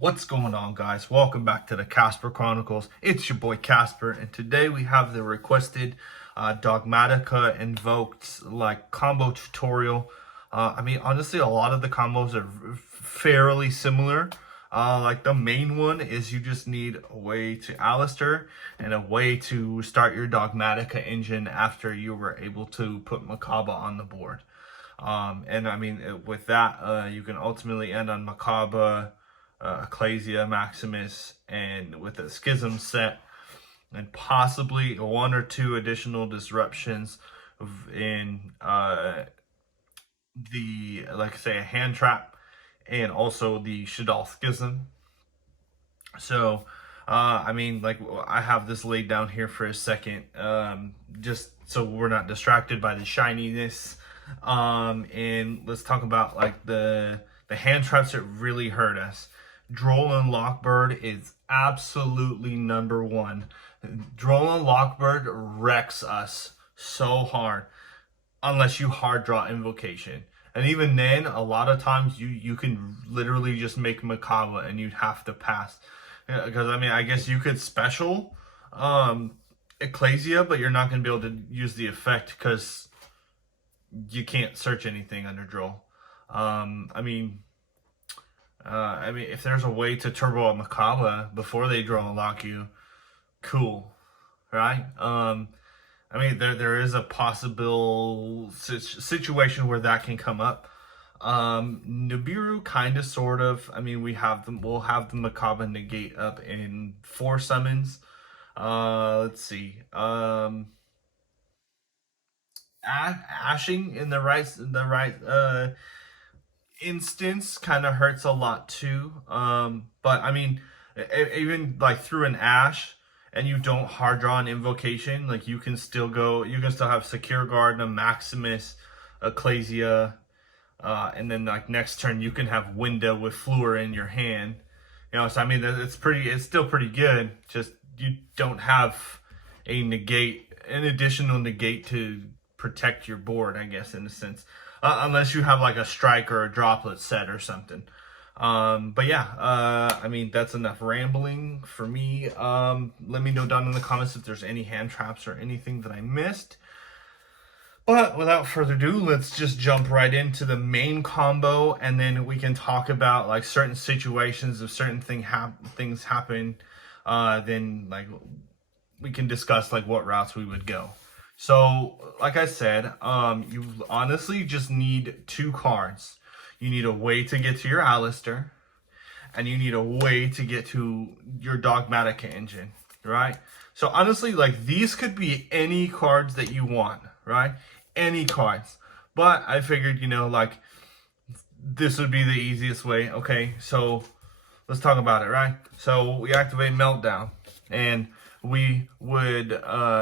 What's going on, guys? Welcome back to the Casper Chronicles. It's your boy Casper, and today we have the requested Dogmatika Invoked combo tutorial. Honestly, a lot of the combos are fairly similar. Like the main one is you just need a way to Alistair and a way to start your Dogmatika engine after you were able to put Makaba on the board. With that, you can ultimately end on Makaba, Ecclesia, Maximus, and with a Schism set, and possibly one or two additional disruptions in a hand trap, and also the Shadal Schism. So, I have this laid down here for a second, just so we're not distracted by the shininess. And let's talk about the hand traps that really hurt us. Droll and Lockbird is absolutely number one. Droll and Lockbird wrecks us so hard unless you hard draw Invocation. And even then, a lot of times you can literally just make Makaba and you'd have to pass. Because, I guess you could special Ecclesia, but you're not going to be able to use the effect because you can't search anything under Droll. If there's a way to turbo up Makaba before they draw and lock you, cool, right? There is a possible situation where that can come up. Nibiru, kind of, sort of. We'll have the Makaba negate up in 4 summons. Let's see. Ashing in the right instance kind of hurts a lot too. Even through an Ash and you don't hard draw an Invocation, you can still have Secure Guard, a Maximus, Ecclesia, and then next turn you can have Window with Fleur in your hand. It's still pretty good. Just you don't have an additional negate to protect your board, I guess, in a sense. Unless you have a strike or a droplet set or something. That's enough rambling for me. Let me know down in the comments if there's any hand traps or anything that I missed. But without further ado, let's just jump right into the main combo, and then we can talk about certain situations if certain things happen. Then we can discuss what routes we would go. So, like I said, you honestly just need 2 cards. You need a way to get to your Alistair, and you need a way to get to your Dogmatika engine, right? So, honestly, these could be any cards that you want, right? Any cards. But I figured, this would be the easiest way. Okay, so let's talk about it, right? So, we activate Meltdown, and we would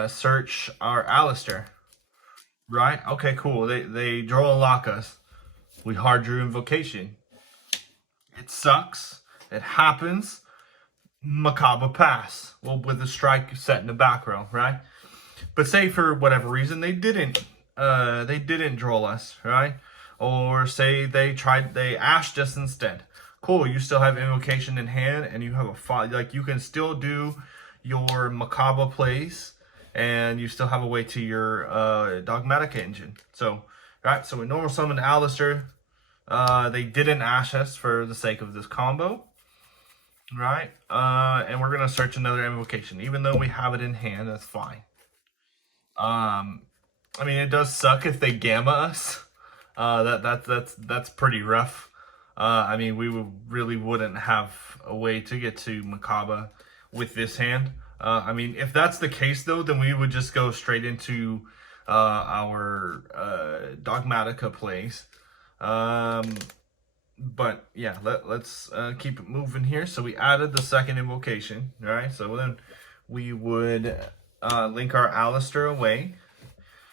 search our Alistair, right? Okay, cool. They draw and lock us. We hard drew Invocation. It sucks. It happens. Makaba pass. Well, with a strike set in the back row, right? But say for whatever reason they didn't draw us, right? Or say they ashed us instead. Cool. You still have Invocation in hand, and you have a 5. You can still do your Makaba plays, and you still have a way to your Dogmatika engine. So, right, so we normal summon Alistair. They didn't ash us for the sake of this combo, right? And we're gonna search another Invocation, even though we have it in hand. That's fine. It does suck if they gamma us. That's pretty rough. We really wouldn't have a way to get to Makaba with this hand. If that's the case though, then we would just go straight into our Dogmatika plays. But yeah, let's keep it moving here. So we added the second Invocation, right? So then we would link our Alistair away.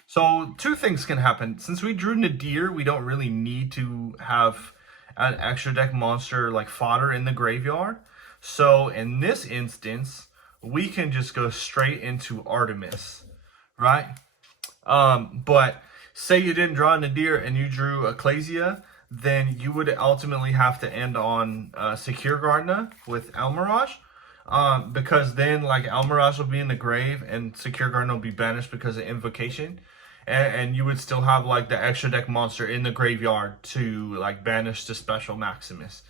So 2 things can happen. Since we drew Nadir, we don't really need to have an extra deck monster fodder in the graveyard. So in this instance, we can just go straight into Artemis, right? But say you didn't draw Nadir and you drew Ecclesia, then you would ultimately have to end on Secure Gardener with Almirage. Because then like Almirage will be in the grave and Secure Gardener will be banished because of Invocation. And you would still have like the extra deck monster in the graveyard to like banish the special Maximus.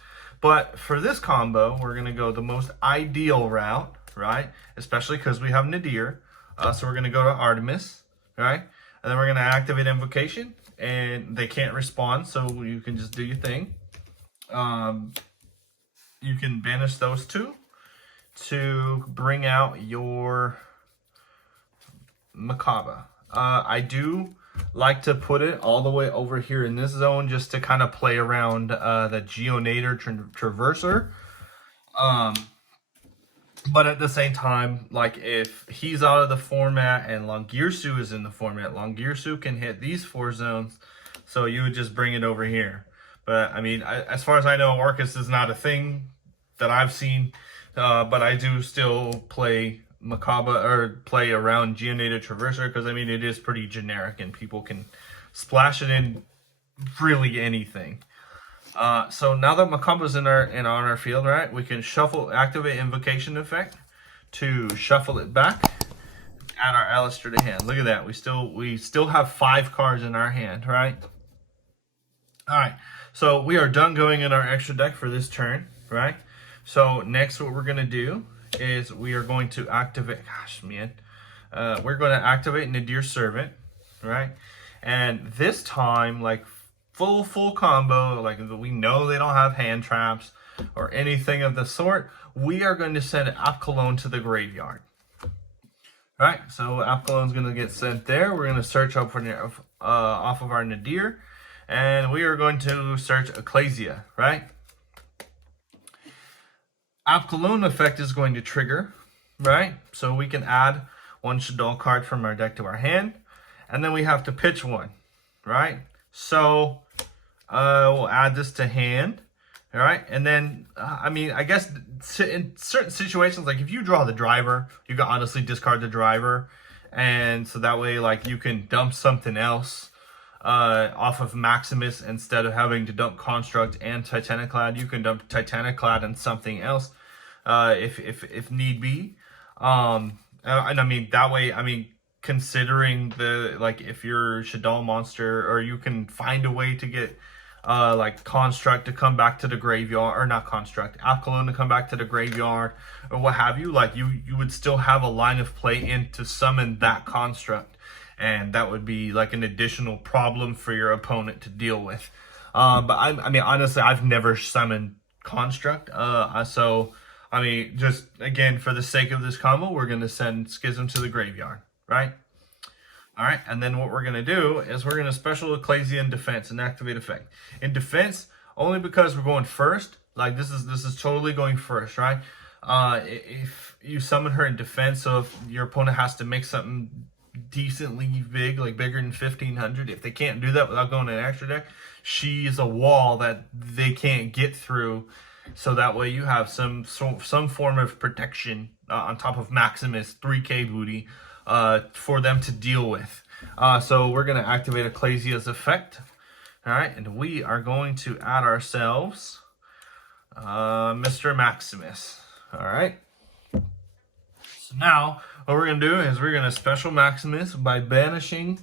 But for this combo, we're going to go the most ideal route, right? Especially because we have Nadir. So we're going to go to Artemis, right? And then we're going to activate Invocation. And they can't respond, so you can just do your thing. You can banish those two to bring out your Makaba. I do like to put it all the way over here in this zone just to kind of play around the Geonator Traverser. But at the same time, like if he's out of the format and Longirsu is in the format, Longirsu can hit these 4 zones. So you would just bring it over here. But I mean, as far as I know, Orcus is not a thing that I've seen. But I do still play Makaba or play around Geonator Traverser because I mean it is pretty generic and people can splash it in really anything. So now that Makaba's on our field, right, we can activate Invocation effect to shuffle it back, add our Alistair to hand. Look at that, we still have 5 cards in our hand, right? All right, so we are done going in our extra deck for this turn, right? So next, what we're gonna do is we are going to activate. We're going to activate Nadir Servant, right? And this time, like full combo, like we know they don't have hand traps or anything of the sort. We are going to send Apkalone to the graveyard. All right, so Apkalone's going to get sent there. We're going to search up for off of our Nadir, and we are going to search Ecclesia, right? Apkalone effect is going to trigger, right? So we can add 1 Shaddoll card from our deck to our hand, and then we have to pitch 1, right? So we'll add this to hand, all right? And then, I mean, I guess in certain situations, like if you draw the driver, you can honestly discard the driver, and so that way, like, you can dump something else off of Maximus instead of having to dump Construct and Titaniclad. You can dump Titaniclad and something else if need be. And I mean that way, I mean considering the like if you're Shaddoll monster, or you can find a way to get like Construct to come back to the graveyard, or not Construct, Apkalone to come back to the graveyard, or what have you. Like you would still have a line of play in to summon that Construct. And that would be like an additional problem for your opponent to deal with. But I mean, honestly, I've never summoned Construct. So, I mean, just again, for the sake of this combo, we're going to send Schism to the graveyard, right? All right, and then what we're going to do is we're going to special Ecclesia in defense and activate effect. In defense, only because we're going first, like this is totally going first, right? If you summon her in defense, so if your opponent has to make something decently big, like bigger than 1500, if they can't do that without going to an extra deck, she's a wall that they can't get through, so that way you have some form of protection on top of Maximus 3k booty for them to deal with. So we're going to activate Ecclesia's effect, all right, and we are going to add ourselves Mr. Maximus. All right, so now what we're going to do is we're going to special Maximus by banishing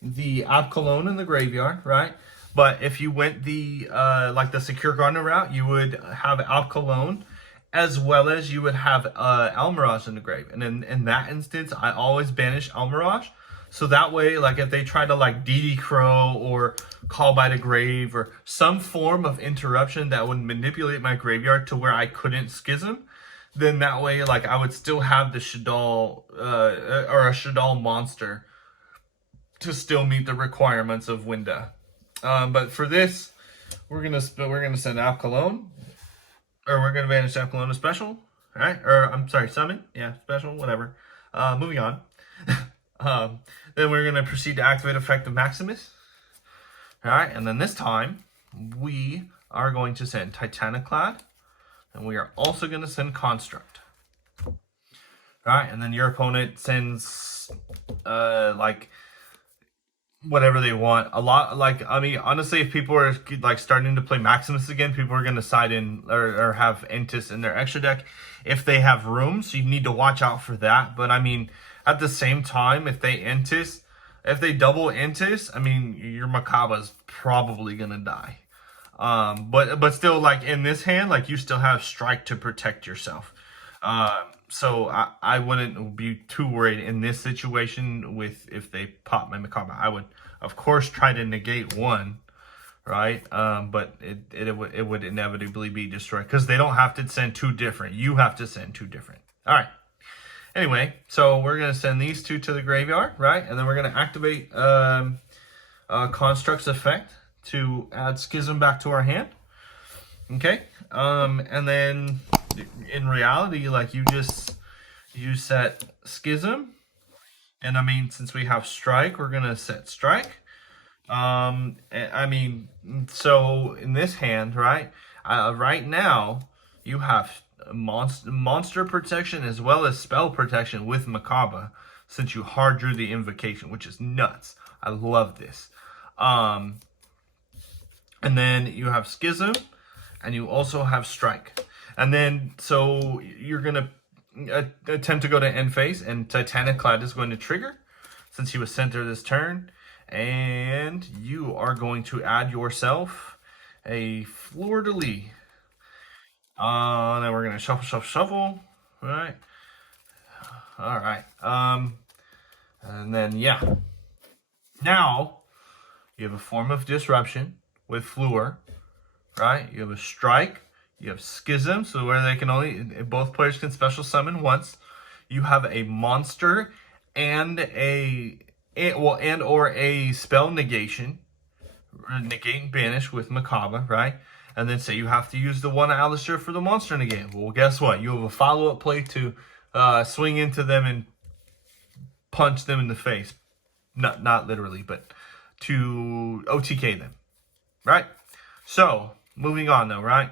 the Apkalone in the graveyard, right? But if you went the like the Secure Gardener route, you would have Apkalone, as well as you would have Almirage in the grave. And in that instance, I always banish Almirage. So that way, like if they try to like DD Crow or Call by the Grave or some form of interruption that would manipulate my graveyard to where I couldn't Schism, then that way, like, I would still have the Shaddoll, or a Shaddoll monster to still meet the requirements of Winda. But for this, we're gonna send Apkalone, or we're gonna banish Apkalone to special, all right? Or I'm sorry, summon, yeah, special, whatever. Moving on. Then we're gonna proceed to activate effective Maximus, all right? And then this time, we are going to send Titaniclad. And we are also going to send Construct. All right, and then your opponent sends, like, whatever they want. A lot, like, I mean, honestly, if people are like starting to play Maximus again, people are going to side in or have Entis in their extra deck if they have room. So you need to watch out for that. But I mean, at the same time, if they double Entis, I mean, your Makaba's probably going to die. But still, like in this hand, like you still have Strike to protect yourself. So I wouldn't be too worried in this situation with if they pop my Makaba. I would, of course, try to negate one, right? But it would inevitably be destroyed because they don't have to send two different. You have to send two different. All right. Anyway, so we're gonna send these two to the graveyard, right? And then we're gonna activate Construct's effect to add Schism back to our hand. Okay. And then in reality, like you set Schism, and I mean, since we have Strike, we're gonna set Strike. I mean, so in this hand, right? Right now you have monster protection as well as spell protection with Makaba, since you hard drew the invocation, which is nuts. I love this. And then you have Schism, and you also have Strike. And then, so you're going to attempt to go to end phase, and Titanic Clad is going to trigger, since he was center this turn. And you are going to add yourself a Fleur-de-Lis. Then we're going to shuffle. All right. All right. And then, yeah. Now, you have a form of disruption with Fleur, right? You have a Strike. You have Schism, so where they can only, both players can special summon once. You have a monster and or a spell negation, negate and banish with Makaba, right? And then say you have to use the one Alistair for the monster negate. Well, guess what? You have a follow-up play to swing into them and punch them in the face. Not literally, but to OTK them, right? So, moving on though, right?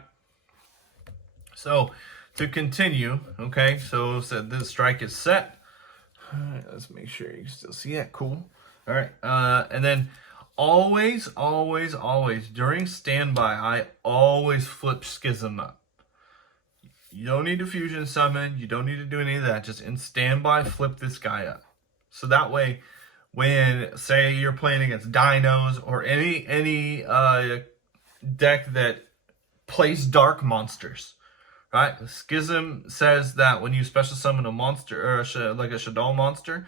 So, to continue, okay, so this Strike is set. All right, let's make sure you can still see it. Cool. All right, and then always, during standby, I always flip Schism up. You don't need to fusion summon. You don't need to do any of that. Just in standby, flip this guy up. So that way, when, say, you're playing against Dinos or any deck that plays dark monsters, right? Schism says that when you special summon a monster, or like a Shaddoll monster,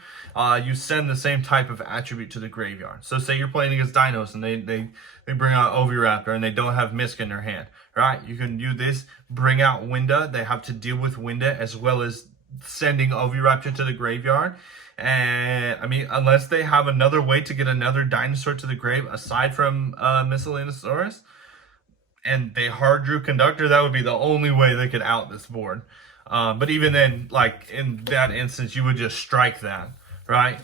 you send the same type of attribute to the graveyard. So say you're playing against Dinos and they bring out Oviraptor and they don't have Misk in their hand, right? You can do this, bring out Winda. They have to deal with Winda as well as sending Oviraptor to the graveyard. And I mean, unless they have another way to get another dinosaur to the grave aside from Miscellaneousaurus, and they hard drew Conductor, that would be the only way they could out this board. But even then, like in that instance, you would just strike that, right?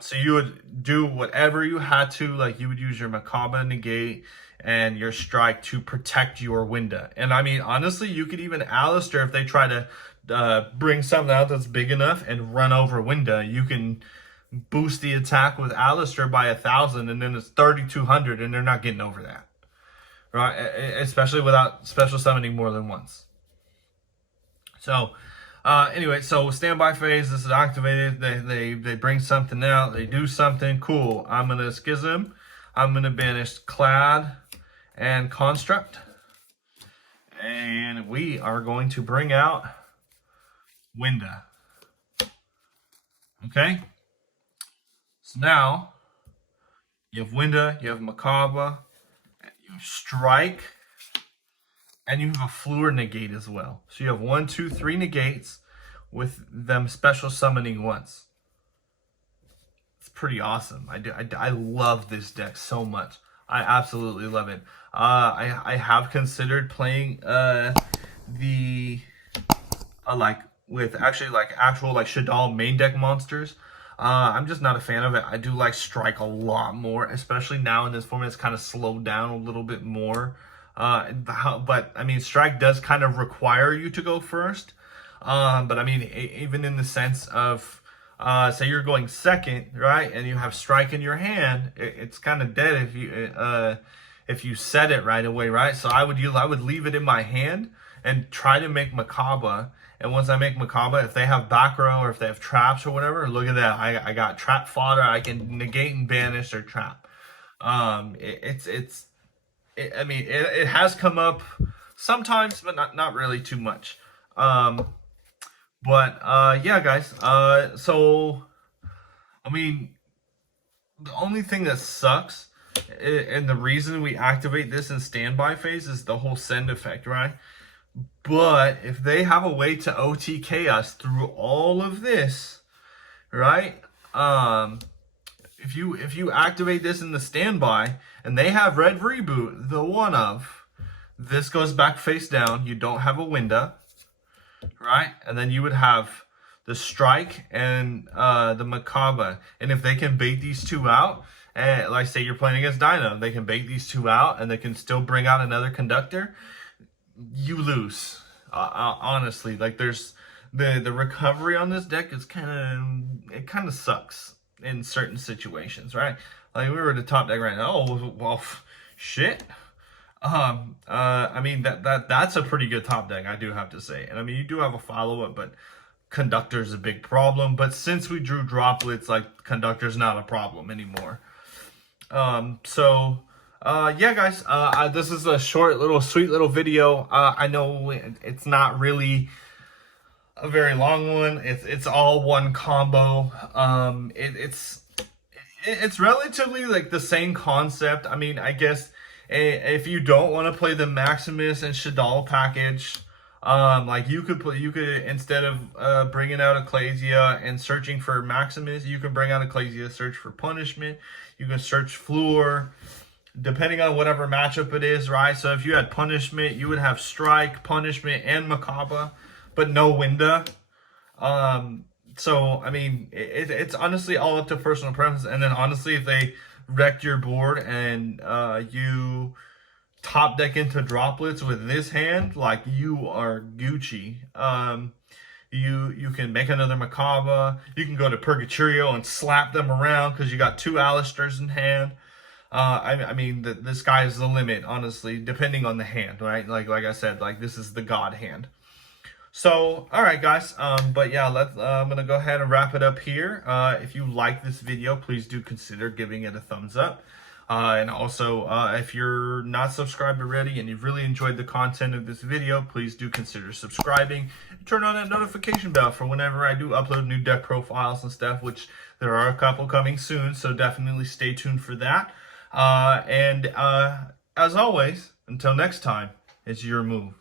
So you would do whatever you had to, like you would use your Makaba negate and your Strike to protect your Winda. And I mean, honestly, you could even Alistair if they try to bring something out that's big enough and run over Winda. You can boost the attack with Alistair by 1,000, and then it's 3,200, and they're not getting over that. Right, especially without special summoning more than once. So, anyway, so standby phase, this is activated. They bring something out. They do something cool. I'm gonna Schism. I'm gonna banish Clad and Construct, and we are going to bring out Winda. Okay. So now you have Winda. You have Makaba. Strike, and you have a Fleur negate as well. So you have 1, 2, 3 negates with them special summoning once. It's pretty awesome. I love this deck so much. I absolutely love it. I have considered playing with actual Shaddoll main deck monsters. I'm just not a fan of it. I do like Strike a lot more, especially now in this format. It's kind of slowed down a little bit more. But I mean, Strike does kind of require you to go first. But I mean, even in the sense of say you're going second, right, and you have strike in your hand, it's kind of dead if you set it right away, right? So I would leave it in my hand and try to make Makaba. And once I make Makaba, if they have back row or if they have traps or whatever, look at that. I got trap fodder. I can negate and banish their trap. I mean, it has come up sometimes, but not really too much. Yeah, guys. So I mean, the only thing that sucks, and the reason we activate this in standby phase, is the whole send effect, right? But if they have a way to OTK us through all of this, right? If you activate this in the standby and they have red reboot, the one of this goes back face down, you don't have a window, right? And then you would have the strike and the Makaba. And if they can bait these two out, and like say you're playing against Dino, they can bait these two out and they can still bring out another conductor, you lose. Honestly, like there's the recovery on this deck is kind of sucks in certain situations, right? Like we were at the top deck right now. Oh well, shit. I mean that's a pretty good top deck, I do have to say. And I mean you do have a follow up, but conductor's a big problem. But since we drew droplets, like conductor's not a problem anymore. Yeah, guys, this is a short sweet little video. I know it's not really a very long one. It's all one combo. It's relatively like the same concept. I mean, I guess if you don't want to play the Maximus and Shadal package, like you could instead of bringing out Ecclesia and searching for Maximus, you can bring out Ecclesia, search for Punishment. You can search Floor, depending on whatever matchup it is, right? So if you had Punishment, you would have Strike, Punishment, and Makaba, but no Winda. So I mean, it's honestly all up to personal preference. And then honestly, if they wreck your board and you top deck into droplets with this hand, like you are Gucci. You can make another Makaba. You can go to Purgatorio and slap them around because you got two Alistairs in hand. I mean, the sky is the limit, honestly, depending on the hand, right? Like I said, like this is the God hand. So, all right, guys. But yeah, I'm gonna go ahead and wrap it up here. If you like this video, please do consider giving it a thumbs up. And also, if you're not subscribed already and you've really enjoyed the content of this video, please do consider subscribing. Turn on that notification bell for whenever I do upload new deck profiles and stuff, which there are a couple coming soon, so definitely stay tuned for that. As always, until next time, it's your move.